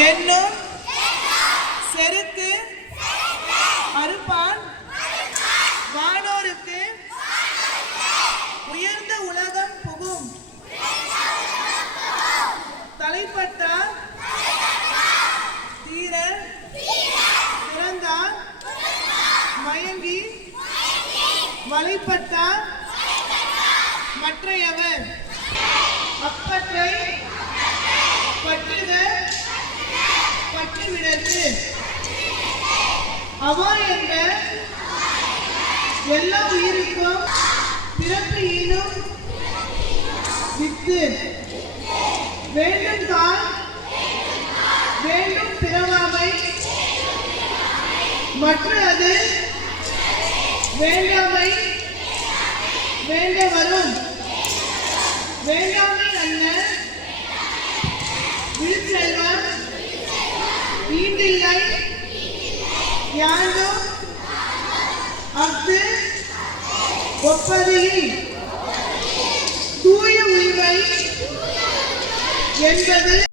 என்னும் செருக்கு அறுப்பான் வானோருக்கு உயர்ந்த உலகம் புகும் தலைப்பட்டார் தீர திறந்தார் மயங்கி வலைப்பட்டார் மற்றையவர் அப்பற்றை பற்றுக பற்றிவிடது அவா என்ற எல்லா உயிருக்கும் பிறப்பு ஈனும் வித்து வேண்டும் கால் வேண்டும் பிறவாமை மற்ற அது வேண்டாமை வேண்ட வரும் வேண்டாமை அல்ல விழுச்செல்வம் ஈண்டில்லை யாண்டும் அஃது ஒப்பதில் தூய உரிமை என்பது